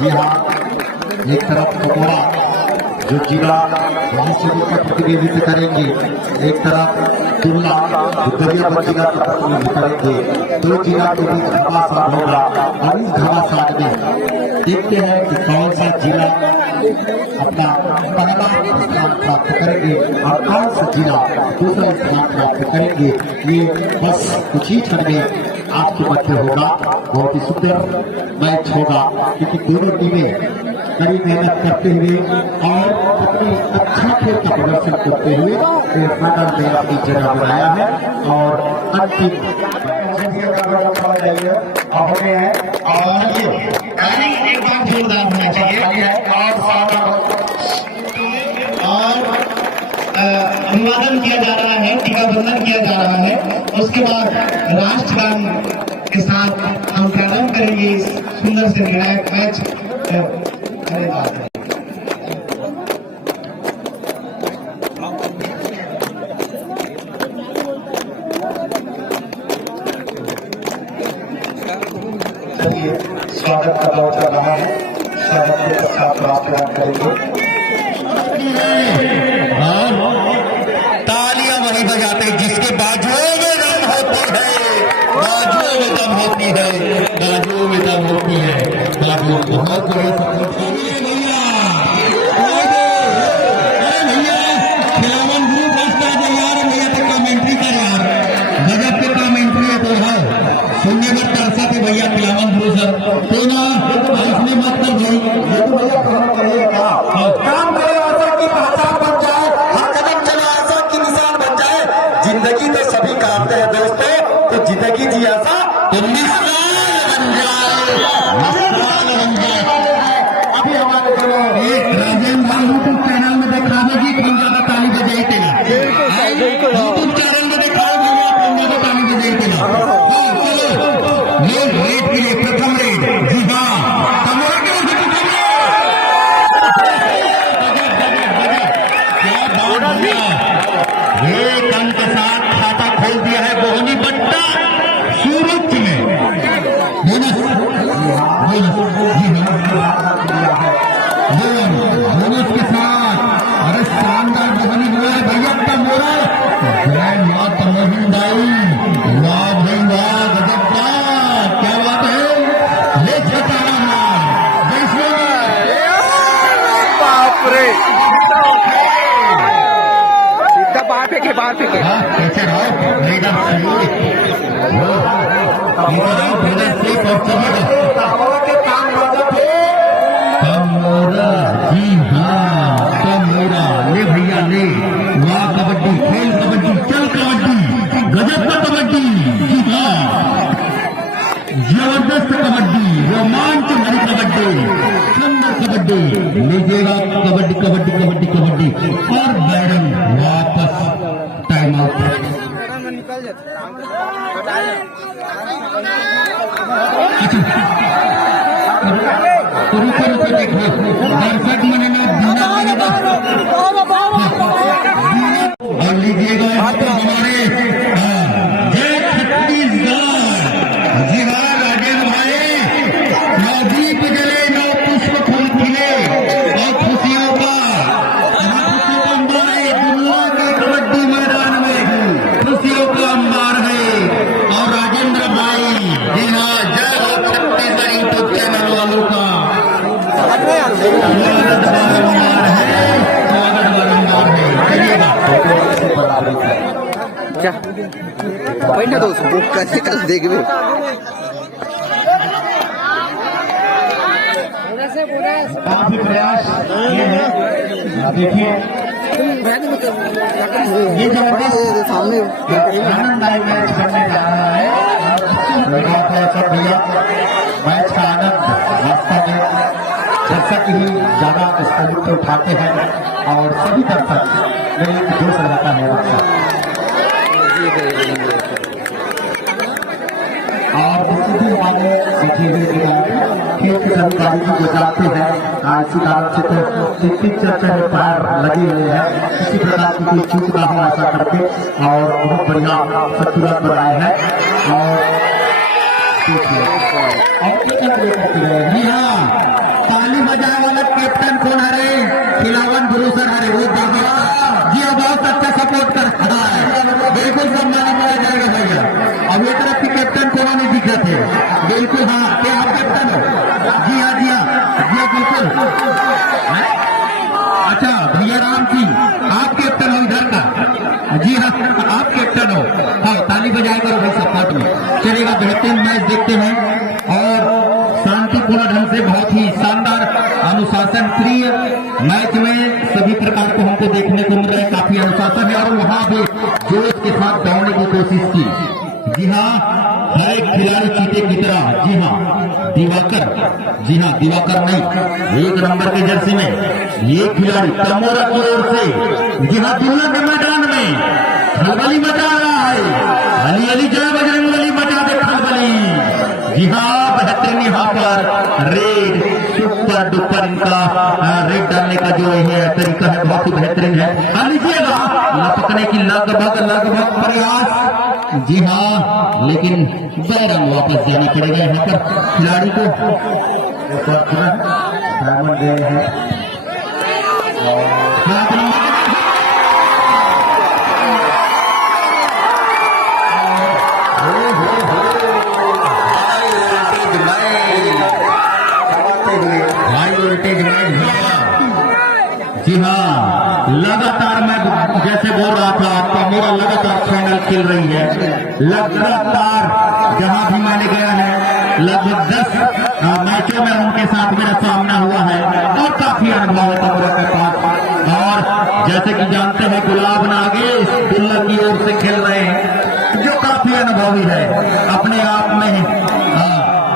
जी हाँ, एक तरफ पकौड़ा जो जिला महोत्सव का प्रतिनिधित्व करेंगे, एक तरफ तुलना दरियागंज जिला का प्रतिनिधित्व करेंगे। दो जिला के बीच घमासान होगा और इस घमासान में देखते हैं कि कौन सा जिला अपना पहला स्थान प्राप्त करेंगे और कौन सा जिला दूसरा स्थान प्राप्त करेंगे। ये बस कुछ ही क्षण में आपके मध्य होगा। बहुत ही सुंदर मैच होगा क्योंकि दोनों टीमें कड़ी मेहनत करते हुए और अपनी अच्छा खेल का प्रदर्शन करते हुए फाइनल में अपनी जगह बनाया है और अंतिम और एक बार जोरदार होना चाहिए और अभिवादन किया जा रहा है, टीका बंधन किया जा रहा है। उसके बाद राष्ट्रगान के साथ हम प्रारंभ करेंगे इस सुंदर से निर्णायक मैच। स्वागत का दौर चल रहा है, स्वागत के साथ आप करेंगे। तालियां वही बजाते जिसके बाजुओं में दम होती है, बाजुओं में दम होती है, बाजुओं में दम होती है। बहुत खिलावन ग्रुप हंसता है यार, भैया तो कमेंट्री कर यार, गजब के कमेंट्री है तो है सुनने में तरसा थे भैया। खिलावन ग्रुप सर तो ना इसमें मत कर भाई, ये तो भैया कहना चाहिए काम करे आशा की पहचान बन जाए, हर कदम चले आशा की निशान बन जाए। जिंदगी तो सभी काटते हैं दोस्तों, तो जिंदगी जी आशा तो निशान बन जाए। अभी हमारे राजेंद्र भाई यूट्यूब चैनल में दिखाने की कौन ज्यादा ताली बजाई तेना, यूट्यूब चैनल में दिखाए भैया कौन ज्यादा ताली बजाई तेना। रेट के लिए प्रथम रेट, जी हाँ एक अंक के साथ खाता खोल दिया है बोहनी बट्टा सूरज में। बोनस के साथ अरे शानदार बोहनी हुआ है भैया का मोरा जय मां तमोहिन दाई, वाह भाई वाह, गजब क्या बात है। ले छतारा बाप रे, बाहर फेंके कैसे रहो मैडम जी हाँ तमोरा ले भैया ले। वाह कबड्डी खेल, कबड्डी चल, कबड्डी गजब का कबड्डी, जी हाँ जबरदस्त कबड्डी, रोमांच भरी कबड्डी, सुंदर कबड्डी। लीजिएगा कबड्डी कबड्डी कबड्डी कबड्डी और मैडम वापस टाइम आउट। रुको देखो दर्शक मनना बिना और लीजिएगा हमारे जय छत्तीसगढ़, जी हाँ राजेंद्र भाई, नवदीप जले नौ पुष्प फूल खिले और खुशियों का अंबार है दुनिया के कबड्डी मैदान में, खुशियों का अंबार है। और राजेंद्र भाई, जी हाँ जय हो छत्तीसगढ़ यूट्यूब चैनल वालों का स्वागत बारंबार है, स्वागत बारंबार है। क्या पहिला तो बुक कैसे कर देखबे काफी प्रयास ये है। देखिए ये जबरदस्त सामने आनंददायक मैच बनने जा रहा है। भैया मैच का आनंद वास्तव में दर्शक ही ज्यादा इसका लुत्फ उठाते हैं और सभी दर्शक में एक जोश रहता है और स्थिति हमारे बैठे हुए खेल के अधिकारी जी गुजराते हैं। इसी कारण से तो पिच चर्चा में पैर लगे हुए हैं, किसी प्रकार की कोई चूक ना हो ऐसा करके और बहुत बढ़िया संतुलन बनाए हैं। और एक करते रहे। हाँ मजा वाला कैप्टन कौन हरे खिलावन गुरु सर हरे वो बाबा जी बहुत अच्छा सपोर्ट कर रहा है, बिल्कुल सम्मान मिला जाएगा भैया। अब ये तरफ की कैप्टन कौन नहीं दिख रहे थे, बिल्कुल हाँ, क्या आप कैप्टन हो? जी हाँ जी हाँ जी हाँ बिल्कुल। अच्छा भैया राम जी आप कैप्टन हो इधर का? जी हाँ आप कैप्टन हो, हाँ ताली बजाए करो भाई सपोर्ट में। चलेगा, बेहतरीन मैच देखते हैं और शांतिपूर्ण ढंग से बहुत ही शानदार अनुशासन प्रिय मैच में सभी प्रकार को हमको देखने को मिल रहा है। काफी अनुशासन है और वहां भी जोश के साथ दौड़ने की कोशिश की। जी हाँ, हर एक खिलाड़ी चीते की तरह। जी हाँ दिवाकर, जी हाँ दिवाकर नहीं, 1 नंबर के जर्सी में ये खिलाड़ी तमोरा की ओर से जी हाँ दुल्ला के मैदान में खलबली मचा रहा है। अली अली जय बजरंग बली मचा दे खलबली। जी हाँ बेहतरीन यहाँ पर रेड सुपर डुपर इनका रेड डालने का जो है तरीका है बहुत ही बेहतरीन है। लीजिएगा लपकने की लगभग प्रयास। जी हाँ लेकिन बैरंग वापस जाना पड़ेगा यहाँ पर खिलाड़ी को। डायमंड दे रहे हैं जी हाँ लगातार मैं जैसे बोल रहा था आपका मेरा लगातार फाइनल खेल रही है। लगातार जहां भी मैंने गया है लगभग 10 मैचों में उनके साथ मेरा सामना हुआ है और काफी अनुभव है तमोरा के पास। और जैसे कि जानते हैं गुलाब नागेश दुल्ला की ओर से खेल रहे हैं जो काफी अनुभवी है अपने आप में।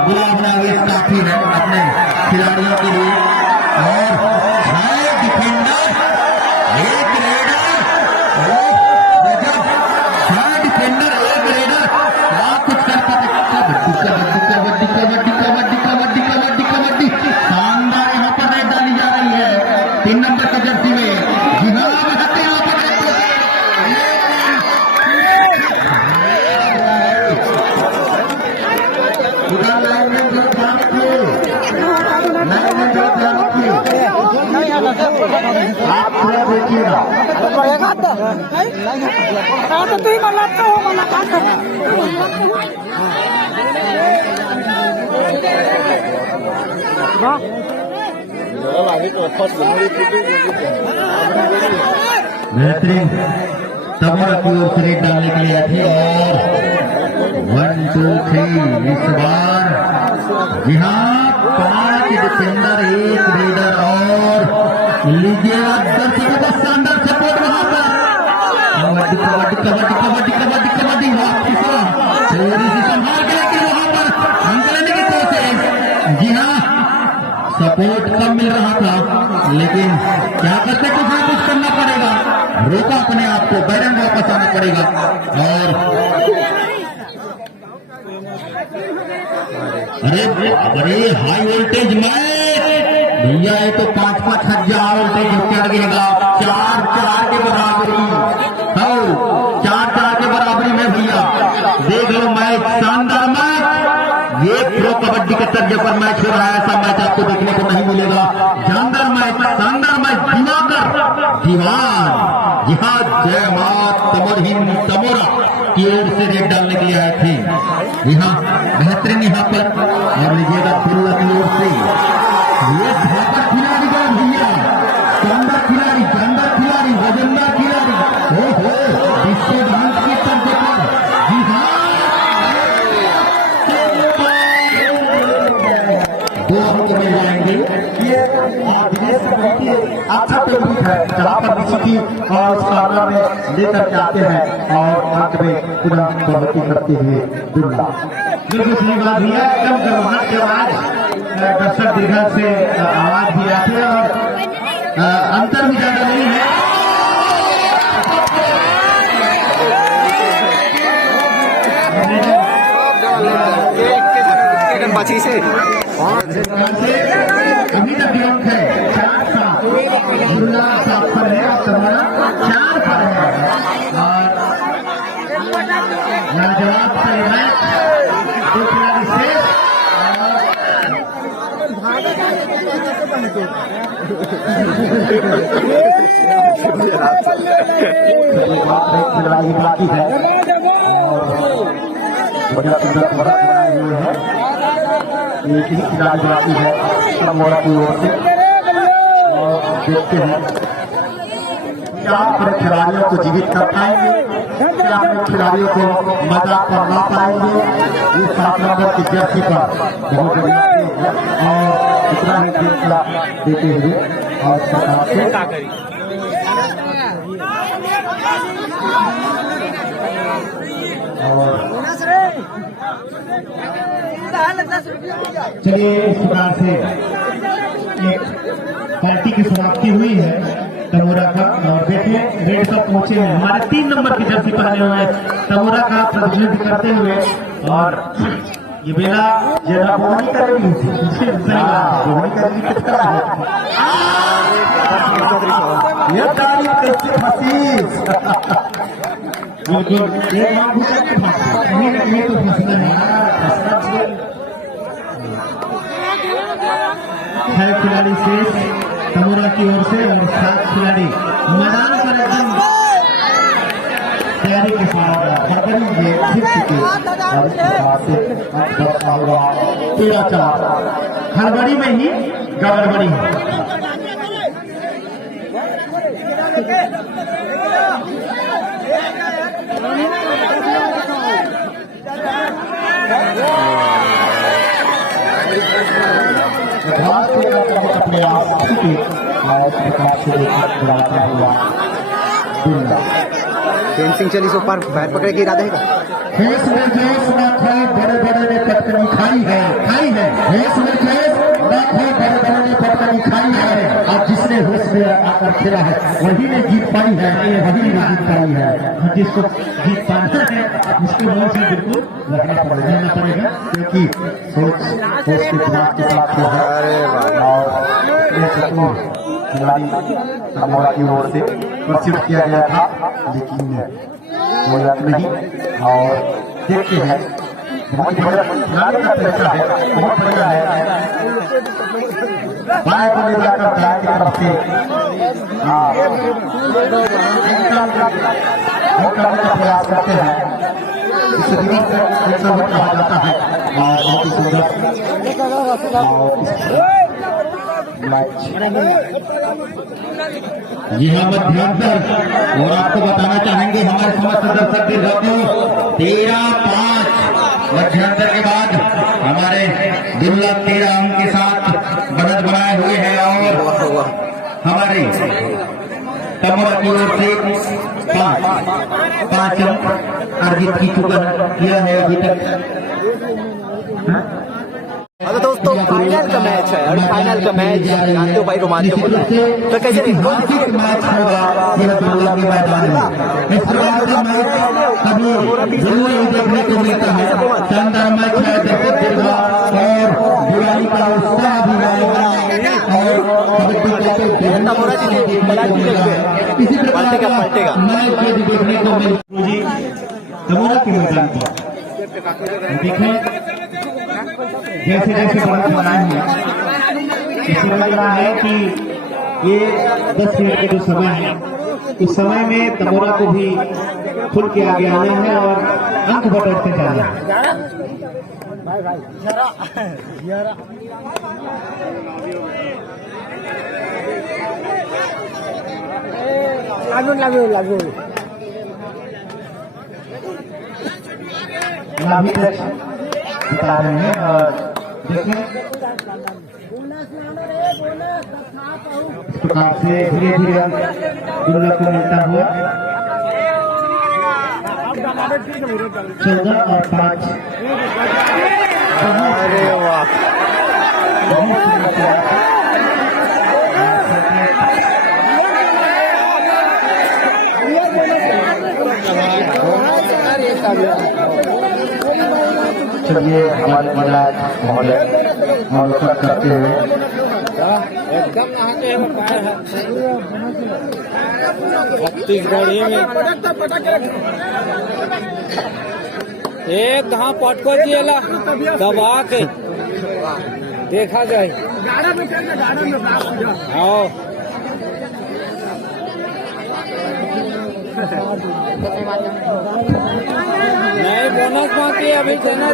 गुलाब नागेश काफी है अपने खिलाड़ियों के लिए। और डिफेंडर एक रेडर, डिफेंडर एक रेडर, कुछ कर पाते। कबड्डी कबड्डी कबड्डी कबड्डी कबड्डी कबड्डी शानदार यहाँ पर रेड डाली जा रही है 3 नंबर के जर्सी में। जी हाँ आप थोड़ा देखिएगा तो तुम मला तो मला का बेहतरीन तमोरा की ओर से रेड डालने के लिए थे और 1 2 3 इस बार जी हाँ 5 डिफेंडर 1 रेडर और लीजिएगा दर्शकों का शानदार सपोर्ट वहां पर। कबड्डी कबड्डी कबड्डी कबड्डी कबड्डी कबड्डी थोड़ी सी संभाल के लेकिन वहां पर अंक लेने की कोशिश। जी हाँ सपोर्ट कम मिल रहा था लेकिन क्या करते कुछ ना कुछ करना पड़ेगा, रोका अपने आप को, बैरंग वापस आना पड़ेगा। और अरे हाई वोल्टेज मैच भैया ये तो 5-5 हजार वोल्टेज चढ़ गएगा। 4-4 के बराबरी, 4-4 के बराबरी में भैया देख लो मैच, शानदार मैच। ये प्रो कबड्डी के तर्ज पर मैच हो रहा है, ऐसा मैच आपको देखने को नहीं मिलेगा। शानदार मैच दिवाकर दीवान जिहाद जय मात तमोरा की ओर से रेड डालने के लिए आए थे। यहाँ बेहतरीन यहाँ पर और लीजिएगा दुल्ला की ओर से ये धाका खिलाड़ी का भैया, शानदार खिलाड़ी, जानदार खिलाड़ी, वजनदार खिलाड़ी, विश्व डांस के तर्ज पर। जी हाँ 2 अंक मिल जाएंगे। ये अच्छा टूर्नामेंट है जहाँ पर किसी की सामना में लेकर के आते हैं और अंत में पुनः बढ़ोतरी करते हुए दुल्ला। बिल्कुल सही बात भैया, एकदम गर्माहट के बाद दर्शक दीर्घ से आवाज भी आती है और अंतर भी ज्यादा नहीं है। बाची से अभी तक योग है 4-7 दुल्ला 7 पर है और तमोरा 4 पर है। और लाजवाब से मैच 2 खिलाड़ी शेष खिलाड़ी बाकी है और बढ़िया सुंदर बड़ा बनाए हुए हैं। एक ही खिलाड़ी बाकी है तमोरा की ओर से और देखते हैं क्या पर खिलाड़ियों को जीवित कर पाएंगे, क्या खिलाड़ियों को मजा कर ना पाएंगे। ये 7 नंबर की जर्सी पर बहुत बढ़िया है और इतना ही फैसला देते हुए और सरकार से चलिए इस प्रकार से एक पार्टी की समाप्ति हुई है तमोरा का। और देखिए रेड कप पहुंचे हैं हमारे 3 नंबर की जर्सी पहने हुए तमोरा का प्रतिनिधित्व करते हुए। और ये बेला जरा बोनी करेगी ये तारीफ कैसे फंसी बिल्कुल ये तो फंसना है। 6 खिलाड़ी शेष तमोरा की ओर से और 7 खिलाड़ी मैदान पर एकदम तैयारी के साथ हड़बड़ी ये फिर चुके और इस प्रकार से बढ़ता हुआ 13-4 हड़बड़ी में ही गड़बड़ी है। अपने आप सिंह चली सो पर पैर पकड़े के इरादा है का खेस में जेस ना खाए बड़े बड़े ने पटकनी खाई है खेस में जेस ना खाए बड़े बड़े ने पटकनी खाई है। अब जिसने होश में आकर खेला है वही ने जीत पाई है, वही ने जीत पाई है। जिसको जीत पाना है उसके मन से बिल्कुल रहना पड़ेगा क्योंकि सोच के दिमाग के साथ और खिलाड़ी तमोरा की ओर से प्रस्तुत किया गया था लेकिन कोई बात नहीं। और देखते हैं बहुत बड़ा खिलाड़ी का फैसला है, बहुत बढ़िया है। बाएं को ले जाकर दाएं की तरफ से का प्रयास करते हैं। इस दिन से कहा जाता है और बहुत ही सुंदर जी हाँ मध्यांतर। और आपको बताना चाहेंगे हमारे समस्त दर्शक भी को 13-5 मध्यांतर के बाद हमारे दुल्ला 13 अंक के साथ बढ़त बनाए हुए हैं और हमारे तमोरा की ओर से 5 अंक अर्जित की किया है अभी तक। अगर दोस्तों फाइनल का मैच है और फाइनल का मैच जानते हो भाई रोमांचक होता है तो कैसे मैच होगा मैदान में। इस प्रकार का मैच कभी जरूर देखने को मिलता है। शानदार मैच है और दिवाली का उत्साह भी रहेगा और इसी प्रकार का मैच देखने को मिलेगा तमोरा के मैदान पर। देखें जैसे जैसे बढ़त बनाए हैं इसे लग रहा है कि ये 10 मिनट का जो समय है उस समय में तमोरा को भी खुल के आगे आना है और अंक बटोरते जाना है। बता रहे हैं और देखिए इस प्रकार से धीरे धीरे दुर्गा को मिलता हुआ 14 और 5। अरे वाह चलिए हमारे महाराज महोदय अवलोकन करते हुए छत्तीसगढ़ी में एक कहाँ पटको दिएला दबा के देखा जाए। हाँ नहीं बोनस बाकी है अभी देना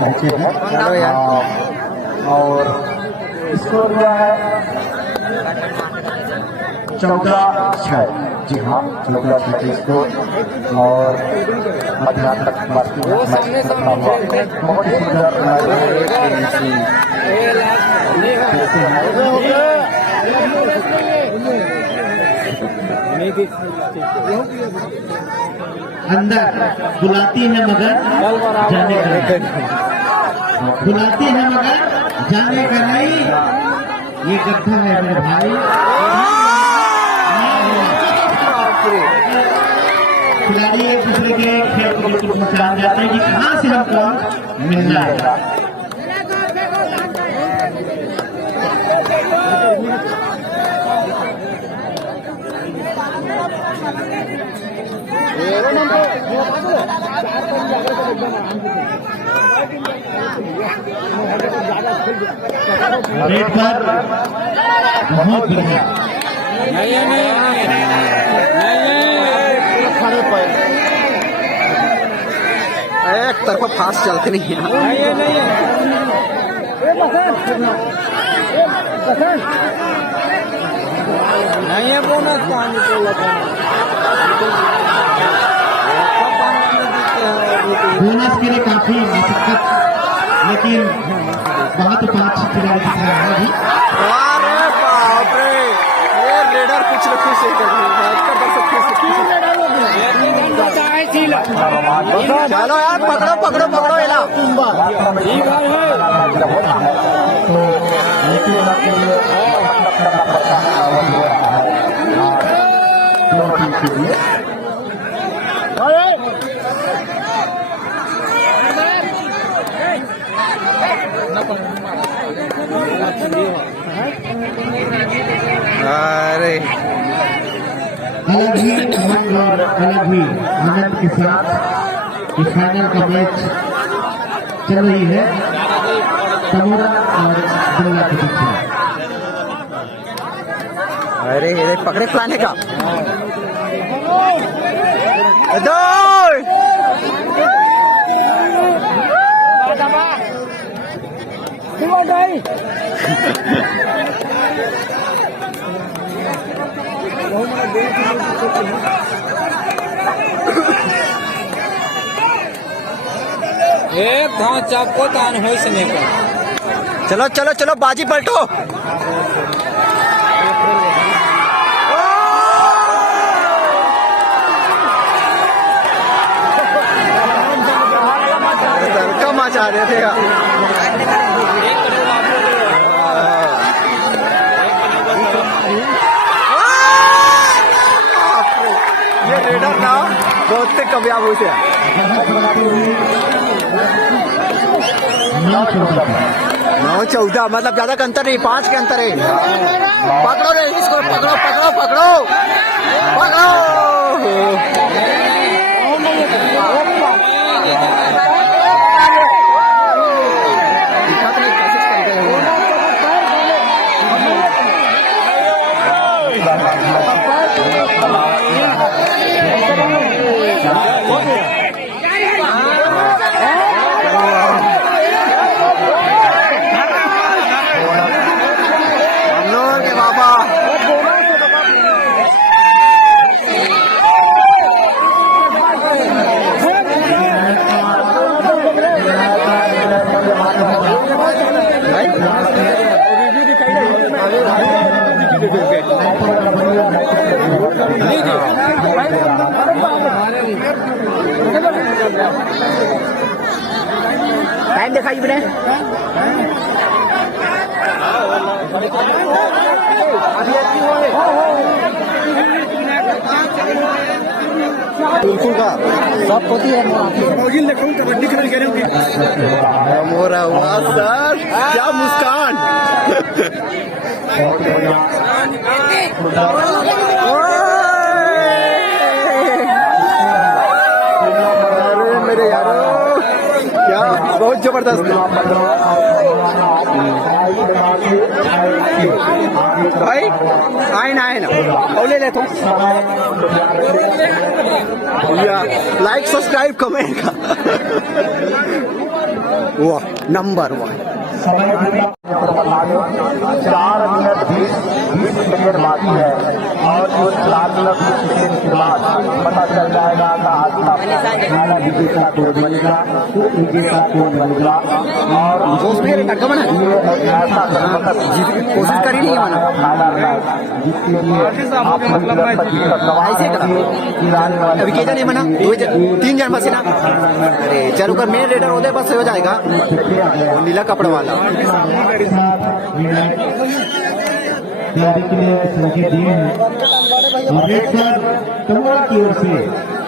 पहुंचे हैं और स्कोर हुआ है 14-6। जी हाँ 14-6 स्कोर और मध्यात्मक बहुत ही सुंदर अंदर बुलाती है मगर जाने का बुलाती है मगर जाने का नहीं। ये गड्ढा है मेरे भाई। खिलाड़ी एक दूसरे के खेल को बिल्कुल पहचान जाते हैं कि कहाँ से हमको मिलना है। रेड पर बहुत बढ़िया एक तरफा फास्ट चलते नहीं है। नहीं है बोनस बोनस के लिए काफी मशक्कत, लेकिन बहुत 5 खिलाड़ी दिख रहे हैं अभी। अरे बाप रे ये रेडर कुछ न कुछ चलो यार पकड़ो पकड़ो पकड़ो एला अरे अलग ही उमंग और अलग ही आनंद के साथ ये फाइनल का मैच चल रही है तमोरा और दुल्ला के बीच में। अरे ये पकड़े फलाने का दो एक धान चापको तान हो सने का। चलो चलो चलो बाजी पलटो। कम मचा रहे थे ये रेडर ना बहुत से कामयाब हो गया। 9-14 मतलब ज्यादा का अंतर नहीं, 5 के अंतर है। पकड़ो रे इसको, पकड़ो पकड़ो पकड़ो पकड़ो। टाइम दिखाई मैंने बिल्कुल का सब होती है मोरा हुआ सर, क्या मुस्कान। अरे मेरे यारो, क्या बहुत जबरदस्त। भाई आए ना और ले ले तो लाइक सब्सक्राइब कमेंट का। वाह नंबर 1। 4 मिनट 20 सेकेंड बाकी है और जो 4 मिनट 20 सेकेंड के बाद पता चल जाएगा पहला विजेता कौन बनेगा, विजेता कौन बनेगा। और उसमें लड़का बना कोशिश करी नहीं माना जिसके लिए ऐसे करा अभी के नहीं बना 3 जन बसे ना। अरे चलो कर मेन रेडर होते बस हो जाएगा। वो नीला कपड़ा वाला तैयारी के लिए संकेत दिए हैं। रेड पर कमरा की ओर से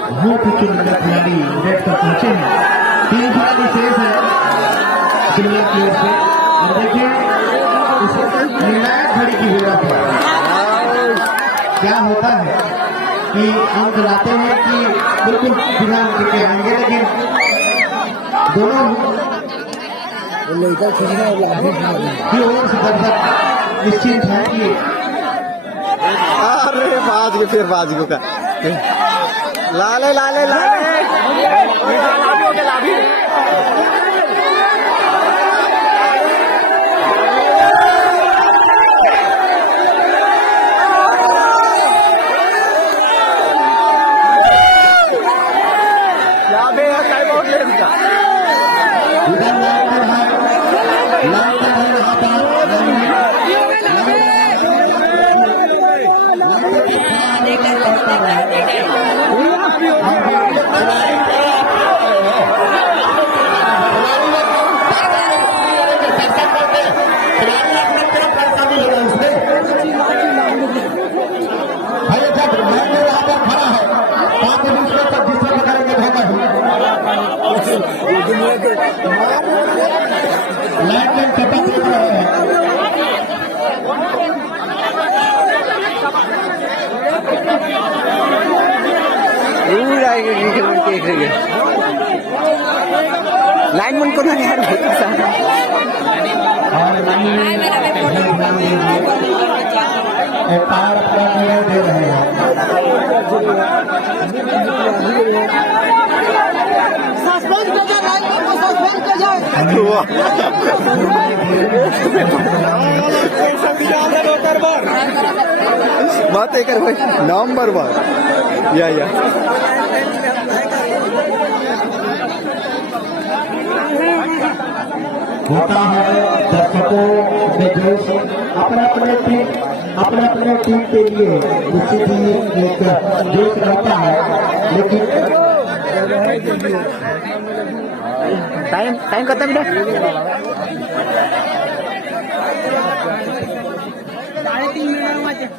बहुत ही नंबर खिलाड़ी रेड पर पहुंचे हैं। 3 खिलाड़ी शेष है कमरा की ओर से। और देखिए इस निर्णायक घड़ी की जरूरत है। क्या होता है कि अंक लाते हैं कि बिल्कुल बिना अंक के आएंगे, लेकिन दोनों की ओर से दर्शक निश्चिंत है कि अरे बाज के फिर बाज का लाले लाले लाले क्या बे है टाइम आउट ले इसका। इधर लाइनर है यहाँ पर लाइनमैन टपक रहे हैं। लाइन को ना यार पैर अपना निर्णय दे रहे हैं। सस्पेंड कर जाए, लाइन को सस्पेंड कर जाए। बात एक भाई नंबर 1 या होता है दर्शकों में जोश अपने अपने टीम के लिए निश्चित ही एक जोश रहता है, लेकिन टाइम कितना मिला?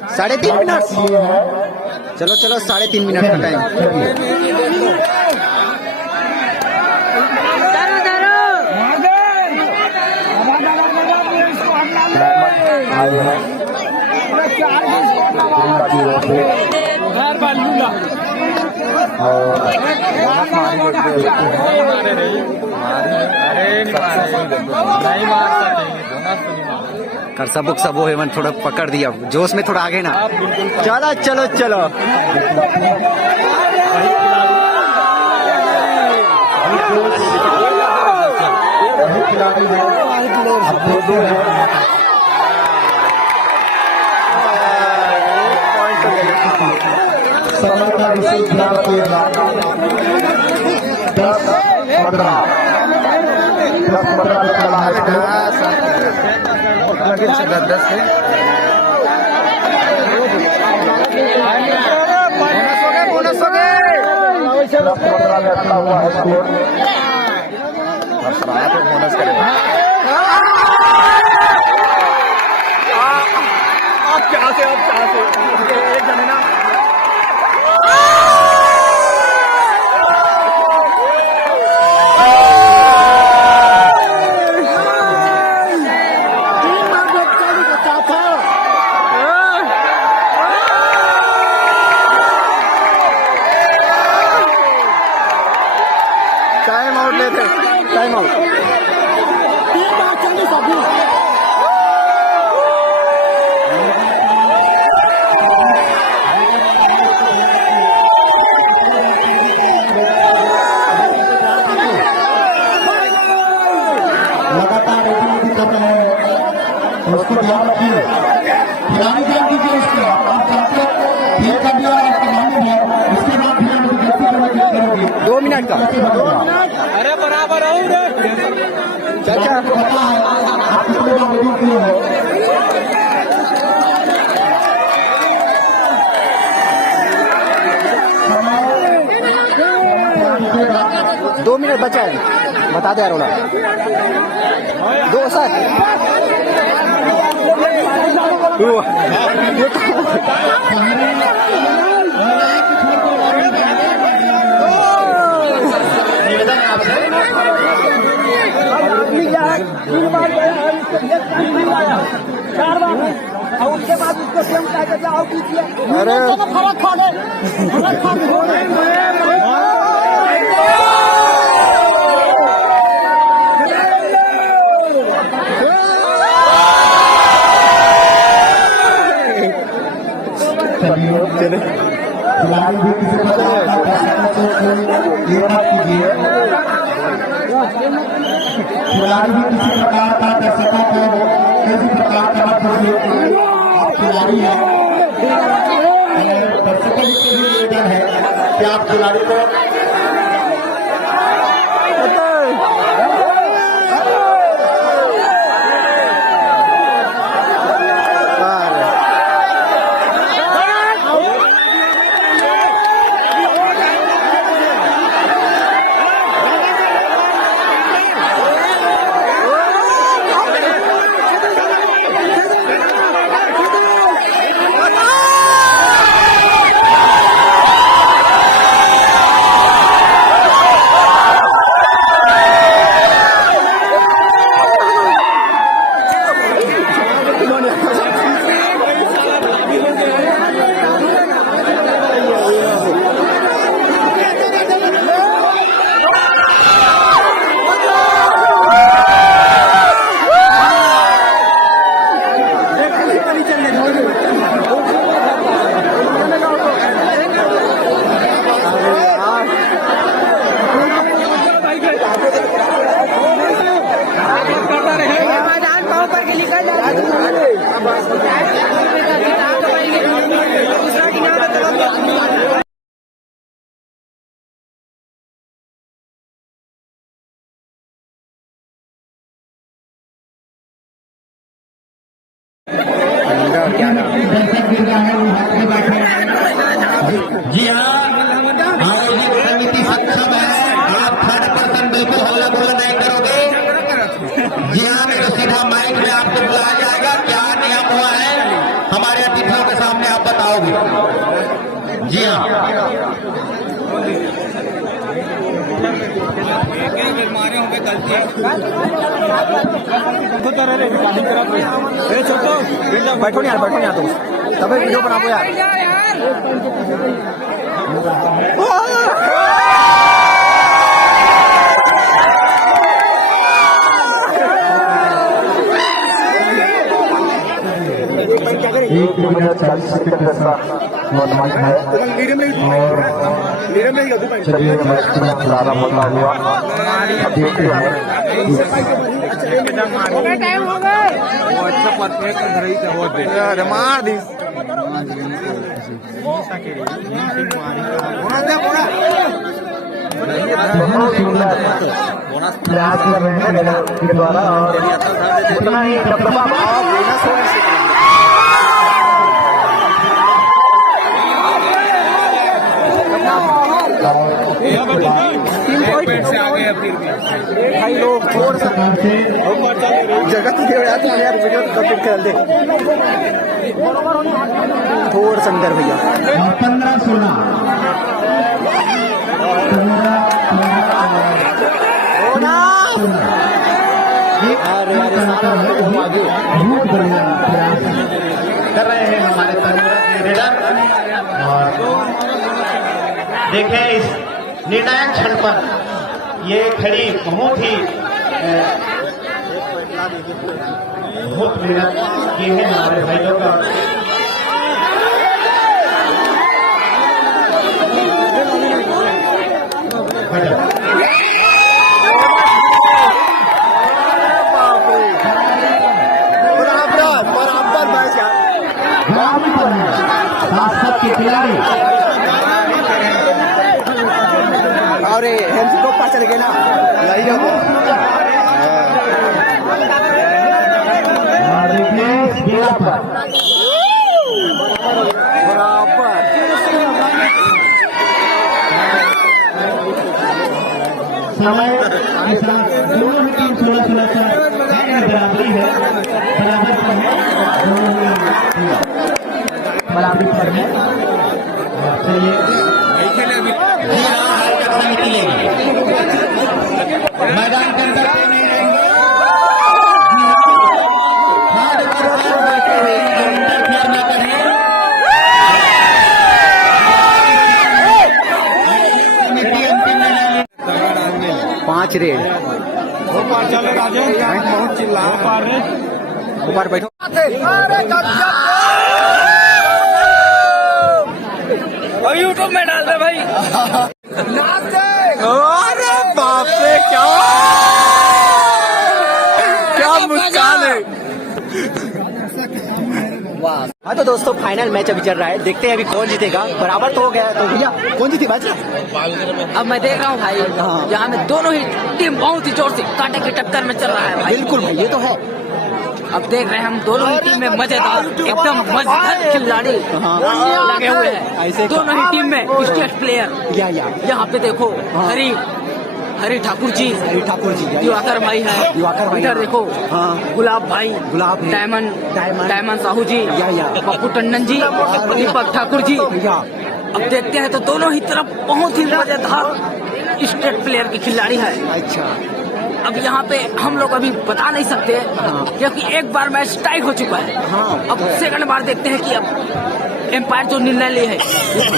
3.5 मिनट। चलो 3.5 मिनट का टाइम। कर सबक सब वो हेमंत थोड़ा पकड़ दिया, जोश में थोड़ा आगे ना। चलो समय का विशेष ध्यान रखिएगा। 10-15 बोनस हो गए। 10-15 में अच्छा हुआ है स्कोर। बोनस करेगा। अब चाह से एक जने ना आउट लेते, टाइम आउट। 3:40 अभी लगातार रेटिंग कर रहे हैं, तो उसको ध्यान रखिए, खिलाड़ी ध्यान दीजिए उसको। आप जानते हैं खेल का भी आपके मालूम है, उसके बाद फिर आप गलती करोगे 2 मिनट का। अरे बराबर हो रे। चाचा आपको पता है आप कितने बार रेटिंग किए हो। 2 मिनट बचा है, बता दे अरोड़ा। 2 सर चार बार और उसके बाद उसको सेम करके आउट किया। अरे फरक खा गए, फरक खा गए। खिलाड़ी भी किसी प्रकार का ये मत कीजिए, खिलाड़ी भी किसी प्रकार का दर्शकों को किसी प्रकार का मत कीजिए। आप खिलाड़ी हैं, दर्शकों के लिए निवेदन है कि आप खिलाड़ी को जी हाँ, आयोजक समिति सक्षम है। आप 3rd पर्सन बिल्कुल हल्ला गुल्ला नहीं करोगे। जी हाँ, मेरे सीधा माइक में आपको बुलाया जाएगा। क्या नियम हुआ है हमारे अतिथियों के सामने आप बताओगे। जी हाँ, मारे होंगे गलती। बैठो नहीं यार, बैठो नहीं यार, तुम तभी वीडियो बनाओ यार। एक मिनट 40 सेकंड का अनुमान है। चलिए मैच का प्रारंभ होता हुआ देखते हैं। टाइम हो गए। मार दी प्रयास कर रहे हैं के द्वारा और इतना ही से आ गए फिर भी भाई लोग थोड़ा सा जगह तो दे यार, तुम यार वीडियो कब खेल दे थोड़ा सा अंदर भैया। 15-16 बहुत बढ़िया प्रयास कर रहे हैं हमारे लीडर। और देखें इस निर्णायक क्षण पर ये खड़ी बहुत मेहनत की है हमारे भाई लोग का। के खिलाड़ी और हेम्स को पता चल गया ना यही हो समय दोनों ही टीम 16-16 बराबरी है, बराबर पर है, बराबरी पर है। चलिए मैदान के अंदर पांच रेड ऊपर बैठो यूट्यूब में डाल दे भाई। अरे बाप रे क्या मुस्कान है। हाँ तो दोस्तों फाइनल मैच अभी चल रहा है, देखते हैं अभी कौन जीतेगा। बराबर तो हो गया तो भैया कौन जीती मैच? अब मैं देख रहा हूँ भाई यहाँ में दोनों ही टीम बहुत ही जोर से कांटे की टक्कर में चल रहा है भाई। बिल्कुल भाई ये तो है। अब देख रहे हैं हम दोनों ही टीम में मजेदार एकदम मजेदार खिलाड़ी लगे हुए हैं दोनों ही टीम में स्टेट प्लेयर। यहाँ पे देखो हरी ठाकुर जी दिवाकर भाई है, इधर देखो गुलाब भाई, डायमंड साहू जी, पप्पू टंडन जी, दीपक ठाकुर जी। अब देखते हैं तो दोनों ही तरफ बहुत ही मजेदार स्टेट प्लेयर की खिलाड़ी है। अच्छा अब यहाँ पे हम लोग अभी बता नहीं सकते क्योंकि एक बार मैच टाई हो चुका है। अब सेकंड बार देखते हैं कि अब एम्पायर जो निर्णय लिए है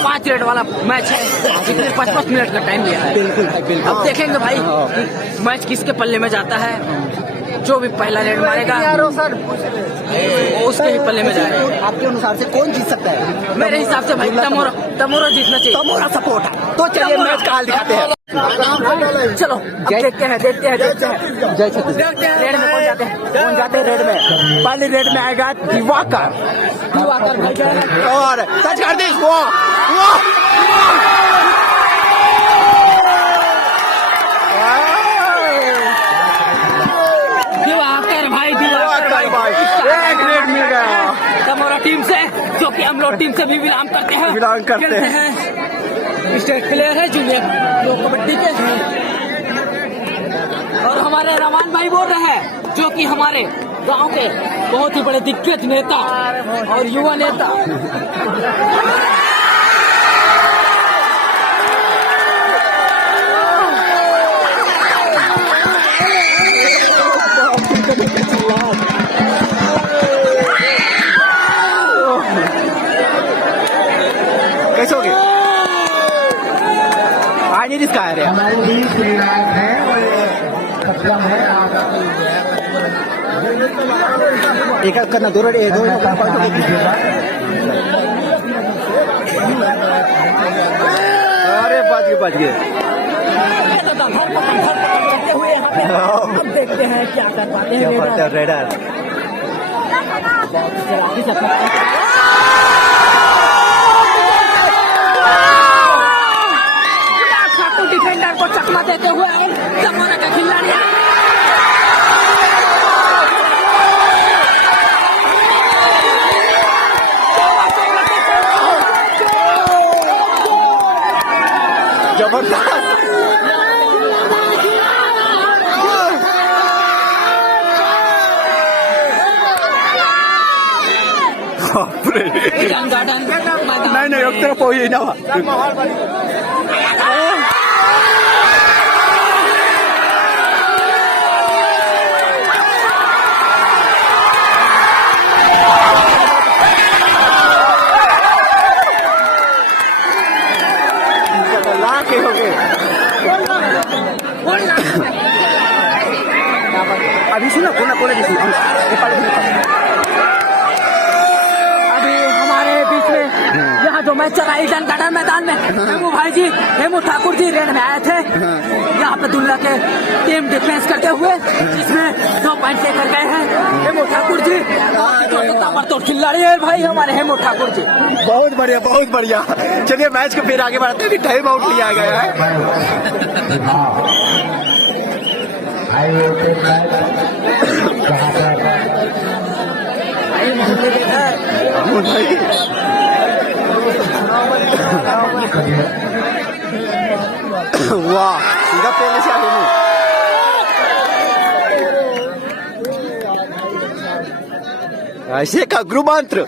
5 रेड वाला मैच है, जिसने 55 मिनट का टाइम लिया है। बिल्कुल अब देखेंगे भाई कि मैच किसके पल्ले में जाता है। जो भी पहला रेड मारेगा वो उसके ही पल्ले में जाएगा। आपके अनुसार से कौन जीत सकता है? मेरे हिसाब से भाई तमोरा जीतना चाहिए। तमोरा सपोर्ट है तो चलिए मैच का हाल दिखाते हैं। चलो देखते हैं जय छत्तीसगढ़। रेड में कौन जाते हैं रेड में? पहली रेड में आएगा दिवाकर भाई और टच कर दी दिवाकर भाई एक रेड मिल गया तमोरा टीम से, जो कि हम लोग टीम से भी बिलोंग करते हैं। स्टेट प्लेयर है जूनियर कबड्डी के और हमारे रमान भाई बोल रहे हैं जो कि हमारे गांव के बहुत ही बड़े दिग्गज नेता और युवा नेता। कैसे हो गए? फाइनल इसका है हमारे बीच निर्णायक है सक्षम है। एक करना दो रेड अरे बच गए। अब देखते हैं क्या कर पाते हैं रेडर। डिफेंडर को चकमा देते हुए तमोरा का खिलाड़ी जबरदस्त। नहीं एक तरफ हो ही ना। अभी सुना कोने की सुना अभी हमारे बीच में यहाँ जो मैच चल रहा है ईडन गार्डन मैदान में हेमू भाई जी हेमू ठाकुर जी रेड में आए थे यहाँ पे दुल्ला के टीम डिफेंस करते हुए इसमें 2 पॉइंट लेकर गए हैं हेमू ठाकुर जी ताबड़तोड़ खिलाड़ी है भाई हमारे हेमू ठाकुर जी। बहुत बढ़िया। चलिए मैच को फिर आगे बढ़ाते हैं। टाइम आउट लिया गया है। वाह सीधा पहले से आगे में ऐसे का गुरु मंत्र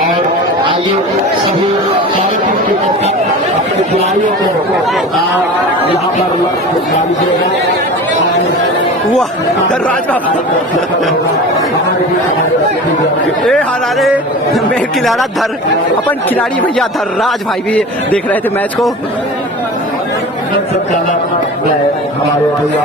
और आइए सभी सारे टीम के अपने खिलाड़ियों को यहाँ पर खिलाड़ी देगा। वाह राज ए हरारे मैं खिलाड़ा धर अपन खिलाड़ी भैया धर राज भाई भी देख रहे थे मैच को। हमारे भैया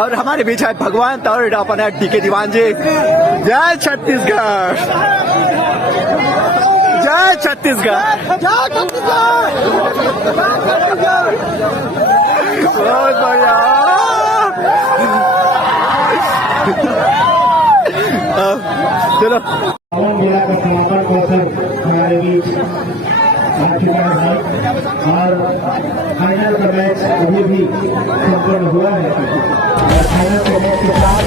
और हमारे बीच है भगवान तौर अपन है डीके दीवान जी। जय छत्तीसगढ़ जय छत्तीसगढ़ बहुत बढ़िया। चलो मेला का समापन अवसर हमारे बीच और फाइनल का मैच अभी भी संपन्न हुआ है और फाइनल के मैच के साथ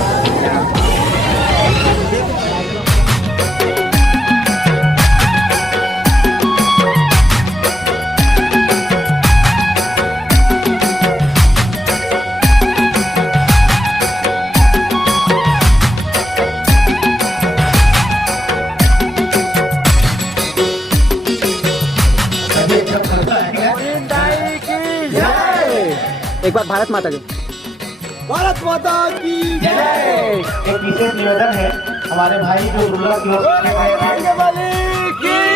एक बार भारत माता की भारत माता की एक विशेष निवेदन है हमारे भाई जो दुर्गा की ओर से